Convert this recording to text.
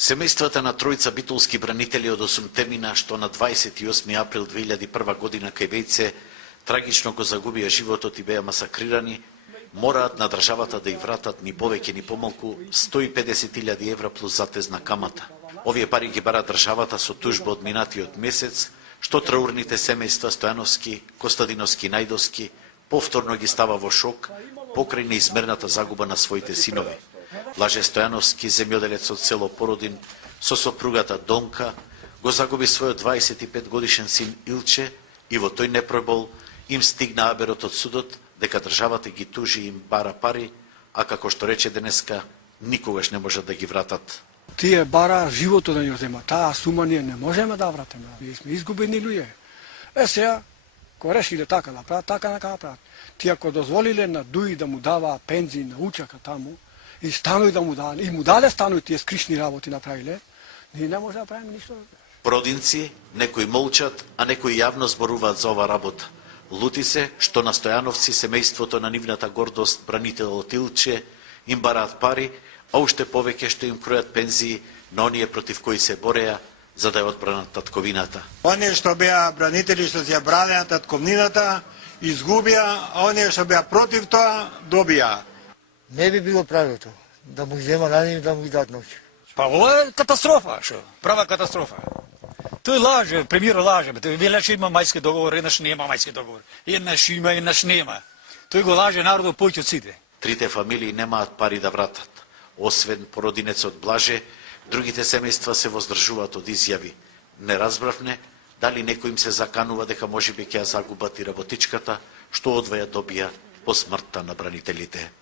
Семејствата на тројца битолски бранители од 8 мина што на 28 април 2001 година кај Вејце трагично го загубија животот и беа масакрирани, мораат на државата да ја вратат ни повеќе ни помалку 150.000 евра плюс затезна камата. Овие пари ги бара државата со тужба од минатиот месец, што траурните семејства Стојановски, Костадиновски и Најдовски повторно ги става во шок покрај неизмерната загуба на своите синови. Блаже Стојановски, земјоделец од село Породин, со сопругата Донка, го загуби својот 25 годишен син Илче и во тој непробол им стигна аберот од судот дека државата ги тужи и им бара пари, а како што рече денеска, никогаш не можат да ги вратат. Тие бара животот да ни зема, таа сума ние не можеме да вратиме. Ние сме изгубени луѓе. Сега, кој решиле така да прават, така нека прават. Тие ако дозволиле на Дуи да му даваа пензии на учака таму, и станови да му дали, и му дале станови тие скришни работи направиле, ние не може да правиме ништо. Продинци, некои молчат, а некои јавно зборуваат за ова работа. Лути се што на Стојановци семејството на нивната гордост, бранителот Илче, им бараат пари, а уште повеќе што им кројат пензии на оние против кои се бореа за да ја одбранат татковината. Оние што беа бранители што се ја бранеа татковината, изгубија, а оние што беа против тоа, добија. Не би било правилото да му зема на нив да му ги дадат ноќ. Па ова е катастрофа, шо? Права катастрофа. Тој лаже, премиерот лаже, тој велеше има мајски договор, еднаш нема мајски договор. Еднаш има, еднаш нема. Тој го лаже народот поќе од сите. Трите фамилии немаат пари да вратат. Освен породинецот Блаже, другите семејства се воздржуваат од изјави. Не разбравне дали некој им се заканува дека можеби ќе ја загубат и работичката, што одваја добија по смртта на бранителите.